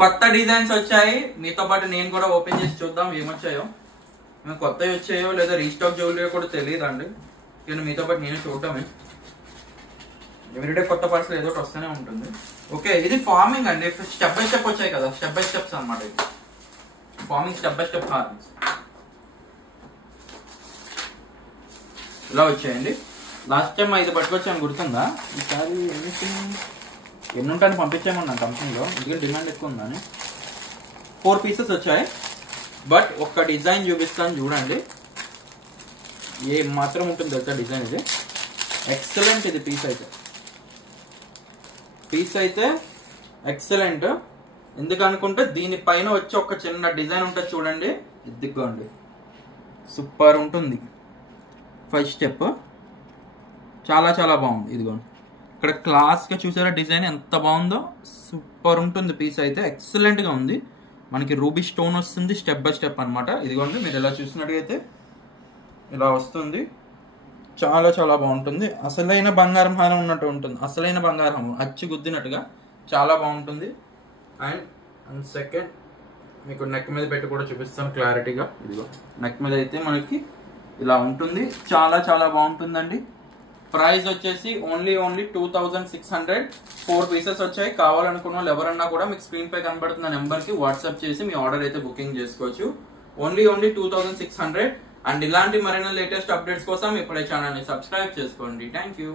కొత్త డిజైన్స్ వచ్చాయి, మీతో పాటు నేను కూడా ఓపెన్ చేసి చూద్దాం ఏమొచ్చాయో. కొత్తవి వచ్చాయో లేదా రీస్టాక్ జ్యువెలరీ కూడా తెలియదండి, కానీ మీతో పాటు నేను చూడటమే. ఎవ్రీడే కొత్త పార్సల్ ఏదో వస్తూనే ఉంటుంది. ఓకే, ఇది ఫార్మింగ్ అండి, స్టెప్ బై స్టెప్ వచ్చాయి కదా, స్టెప్ బై స్టెప్స్ అనమాట. ఇది farming step by step horns ఇలా వచ్చాయండి. లాస్ట్ టైం 5 పట్టుకొచ్చాను గుర్తుందా? ఈసారి ఎన్ని ఉంటాయని పంపించామన్నా కంపెనీలో, ఎందుకంటే డిమాండ్ ఎక్కువ ఉందని. 4 పీసెస్ వచ్చాయి. బట్ ఒక్క డిజైన్ చూపిస్తాను చూడండి, ఏ మాత్రం ఉంటుంది తెలుసా డిజైన్. ఇది ఎక్సలెంట్, ఇది పీస్ అయితే ఎక్సలెంట్. ఎందుకనుకుంటే దీనిపైన వచ్చి ఒక చిన్న డిజైన్ ఉంటుంది చూడండి, ఇదిగోండి, సూపర్ ఉంటుంది. 5 స్టెప్ చాలా చాలా బాగుంది. ఇదిగోండి, ఇక్కడ క్లాస్గా చూసారా డిజైన్ ఎంత బాగుందో, సూపర్ ఉంటుంది. పీస్ అయితే ఎక్సలెంట్గా ఉంది. మనకి రూబీ స్టోన్ వస్తుంది, స్టెప్ బై స్టెప్ అనమాట. ఇదిగోండి, మీరు ఇలా చూసినట్టుగైతే ఇలా వస్తుంది, చాలా చాలా బాగుంటుంది. అసలైన బంగారం హారం ఉన్నట్టు ఉంటుంది, అసలైన బంగారం అచ్చి గుద్దినట్టుగా చాలా బాగుంటుంది. అండ్ సెకండ్ మీకు నెక్ మీద పెట్టి కూడా చూపిస్తాను క్లారిటీగా. ఇదిగో నెక్ మీద అయితే మనకి ఇలా ఉంటుంది, చాలా చాలా బాగుంటుందండి. ప్రైస్ వచ్చేసి ఓన్లీ 2600. 4 పీసెస్ వచ్చాయి. కావాలనుకున్న వాళ్ళు ఎవరన్నా కూడా మీకు స్క్రీన్ పై కనబడుతున్న నెంబర్ కి వాట్సాప్ చేసి మీ ఆర్డర్ అయితే బుకింగ్ చేసుకోవచ్చు. ఓన్లీ 2600. అండ్ ఇలాంటి మరిన్ని లేటెస్ట్ అప్డేట్స్ కోసం ఇప్పుడే ఛానల్ ని సబ్స్క్రైబ్ చేసుకోండి. Thank you.